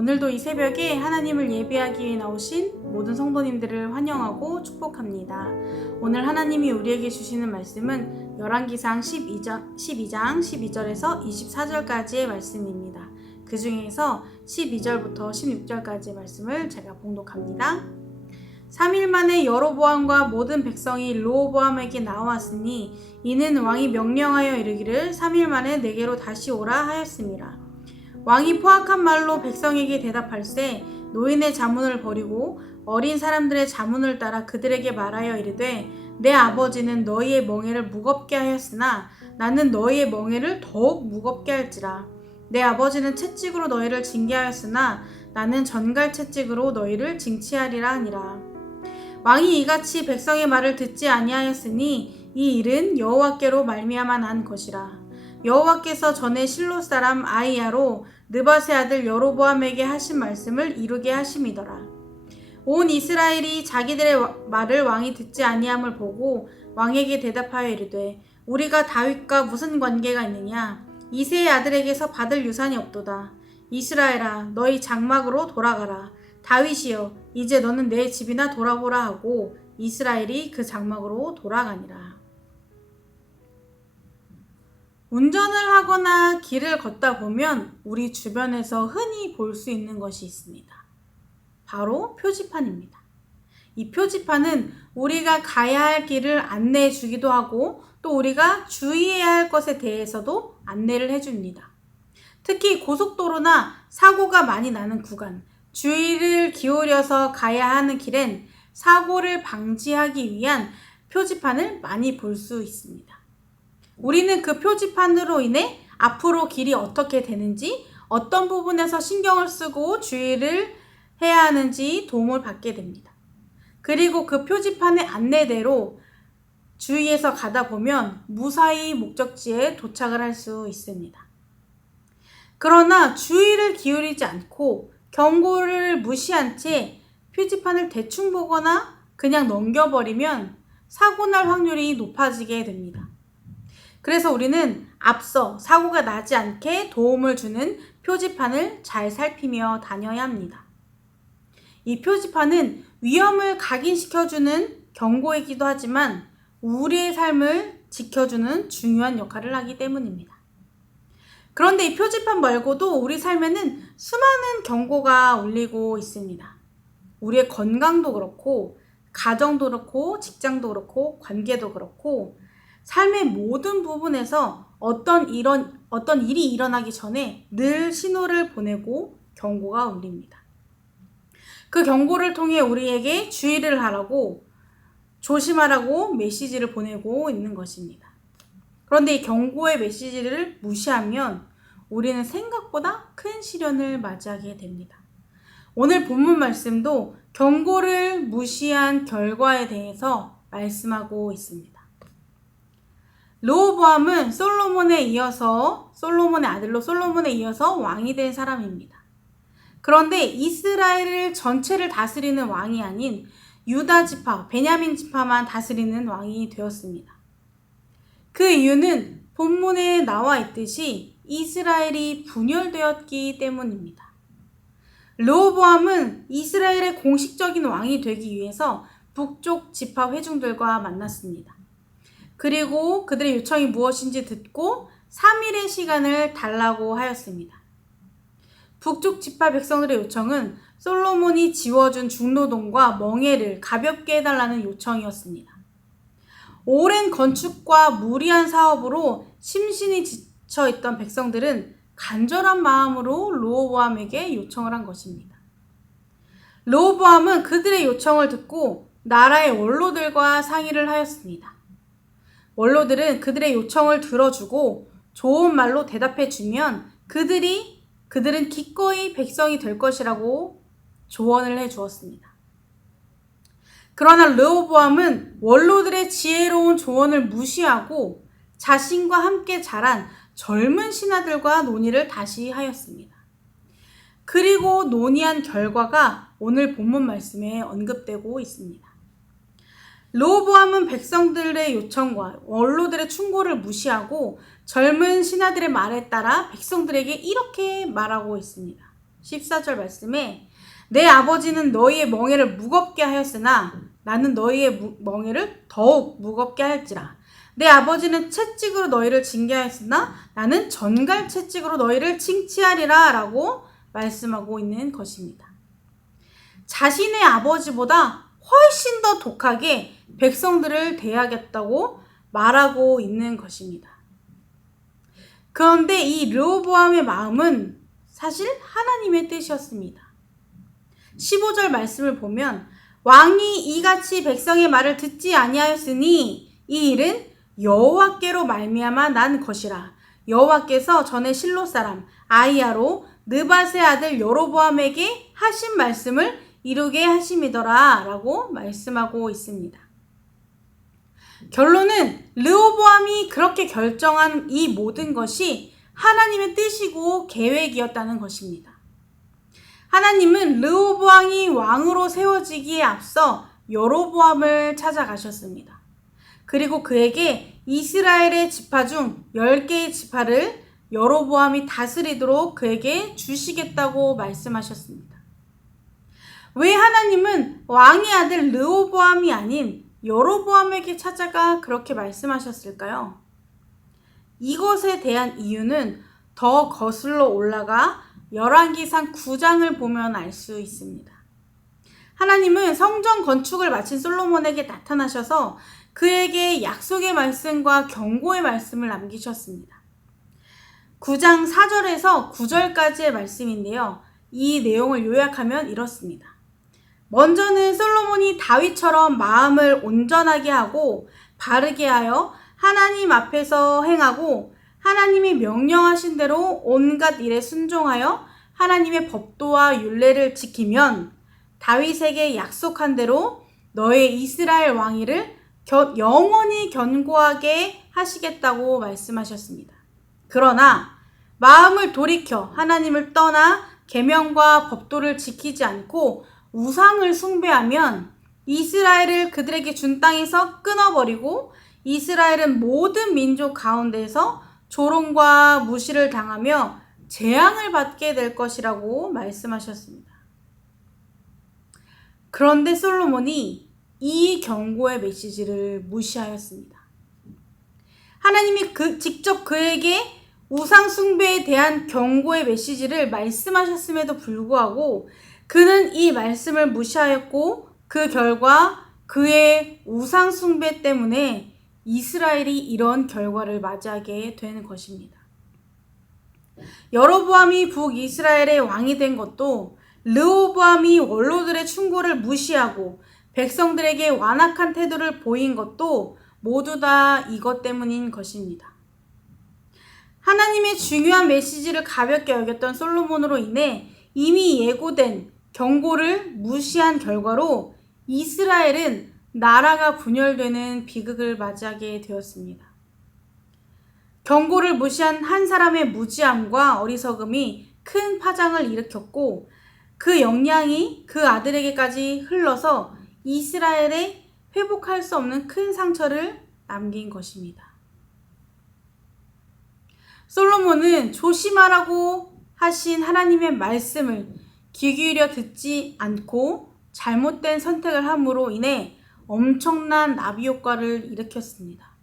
오늘도 이 새벽에 하나님을 예배하기 위해 나오신 모든 성도님들을 환영하고 축복합니다. 오늘 하나님이 우리에게 주시는 말씀은 열왕기상 12장 12절에서 24절까지의 말씀입니다. 그 중에서 12절부터 16절까지의 말씀을 제가 봉독합니다. 3일 만에 여로보암과 모든 백성이 르호보암에게 나왔으니 이는 왕이 명령하여 이르기를 3일 만에 내게로 다시 오라 하였습니다. 왕이 포악한 말로 백성에게 대답할세 노인의 자문을 버리고 어린 사람들의 자문을 따라 그들에게 말하여 이르되 내 아버지는 너희의 멍에를 무겁게 하였으나 나는 너희의 멍에를 더욱 무겁게 할지라. 내 아버지는 채찍으로 너희를 징계하였으나 나는 전갈 채찍으로 너희를 징치하리라 하니라. 왕이 이같이 백성의 말을 듣지 아니하였으니 이 일은 여호와께로 말미암아 난 것이라. 여호와께서 전에 실로 사람 아히야로 느밧의 아들 여로보암에게 하신 말씀을 이루게 하심이더라. 온 이스라엘이 자기들의 말을 왕이 듣지 아니함을 보고 왕에게 대답하여 이르되 우리가 다윗과 무슨 관계가 있느냐? 이새의 아들에게서 받을 유산이 없도다. 이스라엘아 너희 장막으로 돌아가라. 다윗이여 이제 너는 내 집이나 돌아보라 하고 이스라엘이 그 장막으로 돌아가니라. 운전을 하거나 길을 걷다 보면 우리 주변에서 흔히 볼 수 있는 것이 있습니다. 바로 표지판입니다. 이 표지판은 우리가 가야 할 길을 안내해 주기도 하고 또 우리가 주의해야 할 것에 대해서도 안내를 해줍니다. 특히 고속도로나 사고가 많이 나는 구간, 주의를 기울여서 가야 하는 길엔 사고를 방지하기 위한 표지판을 많이 볼 수 있습니다. 우리는 그 표지판으로 인해 앞으로 길이 어떻게 되는지, 어떤 부분에서 신경을 쓰고 주의를 해야 하는지 도움을 받게 됩니다. 그리고 그 표지판의 안내대로 주위에서 가다 보면 무사히 목적지에 도착을 할 수 있습니다. 그러나 주의를 기울이지 않고 경고를 무시한 채 표지판을 대충 보거나 그냥 넘겨버리면 사고 날 확률이 높아지게 됩니다. 그래서 우리는 앞서 사고가 나지 않게 도움을 주는 표지판을 잘 살피며 다녀야 합니다. 이 표지판은 위험을 각인시켜주는 경고이기도 하지만 우리의 삶을 지켜주는 중요한 역할을 하기 때문입니다. 그런데 이 표지판 말고도 우리 삶에는 수많은 경고가 울리고 있습니다. 우리의 건강도 그렇고 가정도 그렇고 직장도 그렇고 관계도 그렇고 삶의 모든 부분에서 어떤 일이 일어나기 전에 늘 신호를 보내고 경고가 울립니다. 그 경고를 통해 우리에게 주의를 하라고 조심하라고 메시지를 보내고 있는 것입니다. 그런데 이 경고의 메시지를 무시하면 우리는 생각보다 큰 시련을 맞이하게 됩니다. 오늘 본문 말씀도 경고를 무시한 결과에 대해서 말씀하고 있습니다. 르호보암은 솔로몬의 아들로 솔로몬에 이어서 왕이 된 사람입니다. 그런데 이스라엘을 전체를 다스리는 왕이 아닌 유다 지파, 베냐민 지파만 다스리는 왕이 되었습니다. 그 이유는 본문에 나와 있듯이 이스라엘이 분열되었기 때문입니다. 르호보암은 이스라엘의 공식적인 왕이 되기 위해서 북쪽 지파 회중들과 만났습니다. 그리고 그들의 요청이 무엇인지 듣고 3일의 시간을 달라고 하였습니다. 북쪽 지파 백성들의 요청은 솔로몬이 지워준 중노동과 멍에를 가볍게 해달라는 요청이었습니다. 오랜 건축과 무리한 사업으로 심신이 지쳐있던 백성들은 간절한 마음으로 르호보암에게 요청을 한 것입니다. 르호보암은 그들의 요청을 듣고 나라의 원로들과 상의를 하였습니다. 원로들은 그들의 요청을 들어주고 좋은 말로 대답해주면 그들은 기꺼이 백성이 될 것이라고 조언을 해주었습니다. 그러나 르호보암은 원로들의 지혜로운 조언을 무시하고 자신과 함께 자란 젊은 신하들과 논의를 다시 하였습니다. 그리고 논의한 결과가 오늘 본문 말씀에 언급되고 있습니다. 르호보암은 백성들의 요청과 원로들의 충고를 무시하고 젊은 신하들의 말에 따라 백성들에게 이렇게 말하고 있습니다. 14절 말씀에 내 아버지는 너희의 멍에를 무겁게 하였으나 나는 너희의 멍에를 더욱 무겁게 할지라. 내 아버지는 채찍으로 너희를 징계하였으나 나는 전갈 채찍으로 너희를 칭치하리라 라고 말씀하고 있는 것입니다. 자신의 아버지보다 훨씬 더 독하게 백성들을 대하겠다고 말하고 있는 것입니다. 그런데 이 르호보암의 마음은 사실 하나님의 뜻이었습니다. 15절 말씀을 보면 왕이 이같이 백성의 말을 듣지 아니하였으니 이 일은 여호와께로 말미암아 난 것이라. 여호와께서 전에 실로 사람 아히야로 느밧의 아들 여로보암에게 하신 말씀을 이루게 하심이더라 라고 말씀하고 있습니다. 결론은 르호보암이 그렇게 결정한 이 모든 것이 하나님의 뜻이고 계획이었다는 것입니다. 하나님은 르호보암이 왕으로 세워지기에 앞서 여로보암을 찾아가셨습니다. 그리고 그에게 이스라엘의 지파 중 10개의 지파를 여로보암이 다스리도록 그에게 주시겠다고 말씀하셨습니다. 왜 하나님은 왕의 아들 르호보암이 아닌 여로보암에게 찾아가 그렇게 말씀하셨을까요? 이것에 대한 이유는 더 거슬러 올라가 열왕기상 9장을 보면 알 수 있습니다. 하나님은 성전 건축을 마친 솔로몬에게 나타나셔서 그에게 약속의 말씀과 경고의 말씀을 남기셨습니다. 9장 4절에서 9절까지의 말씀인데요. 이 내용을 요약하면 이렇습니다. 먼저는 솔로몬이 다윗처럼 마음을 온전하게 하고 바르게 하여 하나님 앞에서 행하고 하나님이 명령하신 대로 온갖 일에 순종하여 하나님의 법도와 율례를 지키면 다윗에게 약속한 대로 너의 이스라엘 왕위를 영원히 견고하게 하시겠다고 말씀하셨습니다. 그러나 마음을 돌이켜 하나님을 떠나 계명과 법도를 지키지 않고 우상을 숭배하면 이스라엘을 그들에게 준 땅에서 끊어버리고 이스라엘은 모든 민족 가운데서 조롱과 무시를 당하며 재앙을 받게 될 것이라고 말씀하셨습니다. 그런데 솔로몬이 이 경고의 메시지를 무시하였습니다. 하나님이 직접 그에게 우상 숭배에 대한 경고의 메시지를 말씀하셨음에도 불구하고 그는 이 말씀을 무시하였고 그 결과 그의 우상 숭배 때문에 이스라엘이 이런 결과를 맞이하게 되는 것입니다. 여로보암이 북이스라엘의 왕이 된 것도 르호보암이 원로들의 충고를 무시하고 백성들에게 완악한 태도를 보인 것도 모두 다 이것 때문인 것입니다. 하나님의 중요한 메시지를 가볍게 여겼던 솔로몬으로 인해 이미 예고된 경고를 무시한 결과로 이스라엘은 나라가 분열되는 비극을 맞이하게 되었습니다. 경고를 무시한 한 사람의 무지함과 어리석음이 큰 파장을 일으켰고 그 영향이 그 아들에게까지 흘러서 이스라엘에 회복할 수 없는 큰 상처를 남긴 것입니다. 솔로몬은 조심하라고 하신 하나님의 말씀을 귀 기울여 듣지 않고 잘못된 선택을 함으로 인해 엄청난 나비 효과를 일으켰습니다.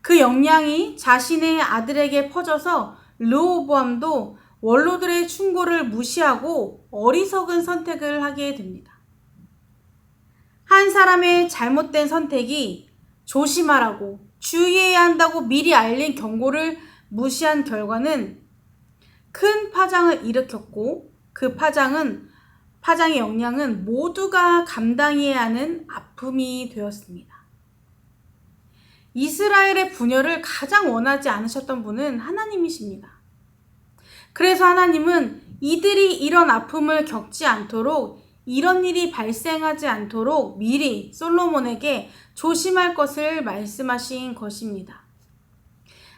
그 영향이 자신의 아들에게 퍼져서 르호보암도 원로들의 충고를 무시하고 어리석은 선택을 하게 됩니다. 한 사람의 잘못된 선택이 조심하라고 주의해야 한다고 미리 알린 경고를 무시한 결과는 큰 파장을 일으켰고 그 파장의 영향은 모두가 감당해야 하는 아픔이 되었습니다. 이스라엘의 분열을 가장 원하지 않으셨던 분은 하나님이십니다. 그래서 하나님은 이들이 이런 아픔을 겪지 않도록 이런 일이 발생하지 않도록 미리 솔로몬에게 조심할 것을 말씀하신 것입니다.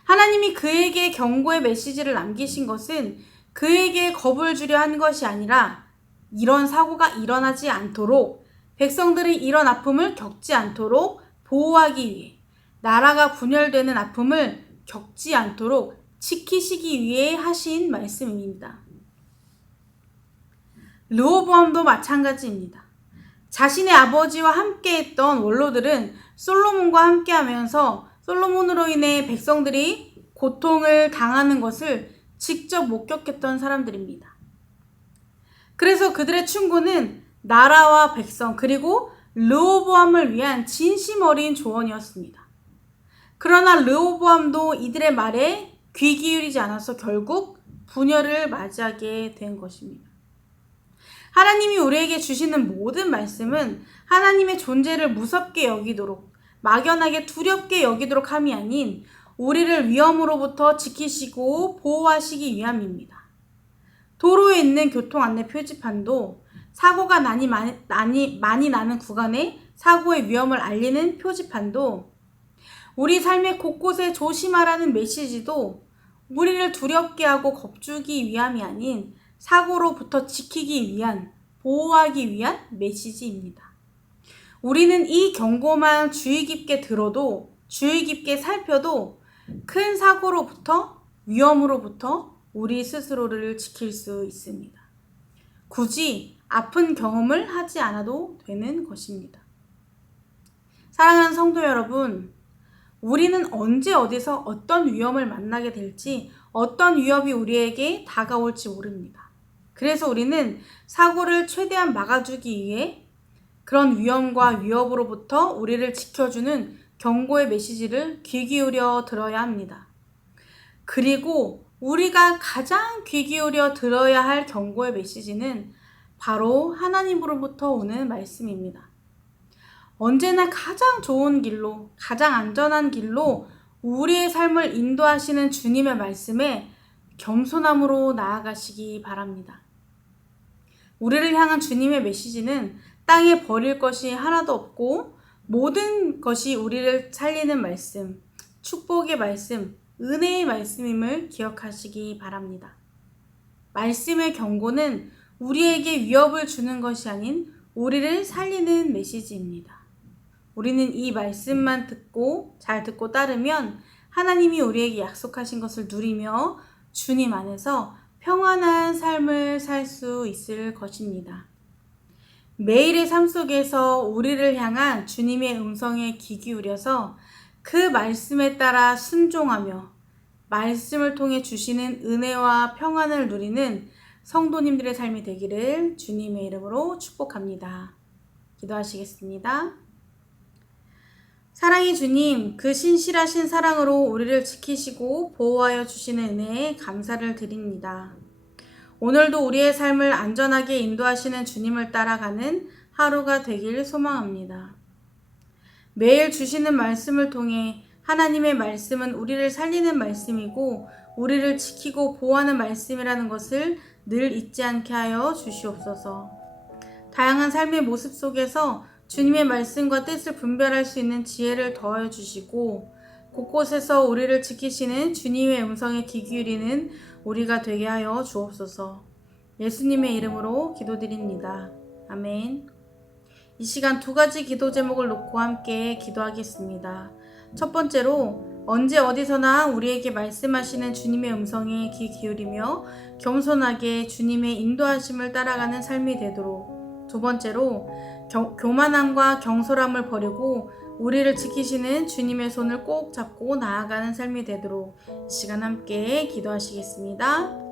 하나님이 그에게 경고의 메시지를 남기신 것은 그에게 겁을 주려 한 것이 아니라 이런 사고가 일어나지 않도록 백성들이 이런 아픔을 겪지 않도록 보호하기 위해 나라가 분열되는 아픔을 겪지 않도록 지키시기 위해 하신 말씀입니다. 르호보암도 마찬가지입니다. 자신의 아버지와 함께했던 원로들은 솔로몬과 함께하면서 솔로몬으로 인해 백성들이 고통을 당하는 것을 직접 목격했던 사람들입니다. 그래서 그들의 충고는 나라와 백성 그리고 르호보암을 위한 진심 어린 조언이었습니다. 그러나 르호보암도 이들의 말에 귀 기울이지 않아서 결국 분열을 맞이하게 된 것입니다. 하나님이 우리에게 주시는 모든 말씀은 하나님의 존재를 무섭게 여기도록, 막연하게 두렵게 여기도록 함이 아닌 우리를 위험으로부터 지키시고 보호하시기 위함입니다. 도로에 있는 교통 안내 표지판도 사고가 많이 나는 구간에 사고의 위험을 알리는 표지판도 우리 삶의 곳곳에 조심하라는 메시지도 우리를 두렵게 하고 겁주기 위함이 아닌 사고로부터 지키기 위한, 보호하기 위한 메시지입니다. 우리는 이 경고만 주의 깊게 들어도, 주의 깊게 살펴도 큰 사고로부터, 위험으로부터 우리 스스로를 지킬 수 있습니다. 굳이 아픈 경험을 하지 않아도 되는 것입니다. 사랑하는 성도 여러분, 우리는 언제 어디서 어떤 위험을 만나게 될지, 어떤 위협이 우리에게 다가올지 모릅니다. 그래서 우리는 사고를 최대한 막아주기 위해 그런 위험과 위협으로부터 우리를 지켜주는 경고의 메시지를 귀 기울여 들어야 합니다. 그리고 우리가 가장 귀 기울여 들어야 할 경고의 메시지는 바로 하나님으로부터 오는 말씀입니다. 언제나 가장 좋은 길로, 가장 안전한 길로 우리의 삶을 인도하시는 주님의 말씀에 겸손함으로 나아가시기 바랍니다. 우리를 향한 주님의 메시지는 땅에 버릴 것이 하나도 없고 모든 것이 우리를 살리는 말씀, 축복의 말씀, 은혜의 말씀임을 기억하시기 바랍니다. 말씀의 경고는 우리에게 위협을 주는 것이 아닌 우리를 살리는 메시지입니다. 우리는 이 말씀만 잘 듣고 따르면 하나님이 우리에게 약속하신 것을 누리며 주님 안에서 평안한 삶을 살 수 있을 것입니다. 매일의 삶 속에서 우리를 향한 주님의 음성에 귀 기울여서 그 말씀에 따라 순종하며 말씀을 통해 주시는 은혜와 평안을 누리는 성도님들의 삶이 되기를 주님의 이름으로 축복합니다. 기도하시겠습니다. 사랑의 주님, 그 신실하신 사랑으로 우리를 지키시고 보호하여 주시는 은혜에 감사를 드립니다. 오늘도 우리의 삶을 안전하게 인도하시는 주님을 따라가는 하루가 되길 소망합니다. 매일 주시는 말씀을 통해 하나님의 말씀은 우리를 살리는 말씀이고 우리를 지키고 보호하는 말씀이라는 것을 늘 잊지 않게 하여 주시옵소서. 다양한 삶의 모습 속에서 주님의 말씀과 뜻을 분별할 수 있는 지혜를 더하여 주시고 곳곳에서 우리를 지키시는 주님의 음성에 귀 기울이는 우리가 되게 하여 주옵소서. 예수님의 이름으로 기도드립니다. 아멘. 이 시간 두 가지 기도 제목을 놓고 함께 기도하겠습니다. 첫 번째로 언제 어디서나 우리에게 말씀하시는 주님의 음성에 귀 기울이며 겸손하게 주님의 인도하심을 따라가는 삶이 되도록, 두 번째로 교만함과 경솔함을 버리고 우리를 지키시는 주님의 손을 꼭 잡고 나아가는 삶이 되도록 이 시간 함께 기도하시겠습니다.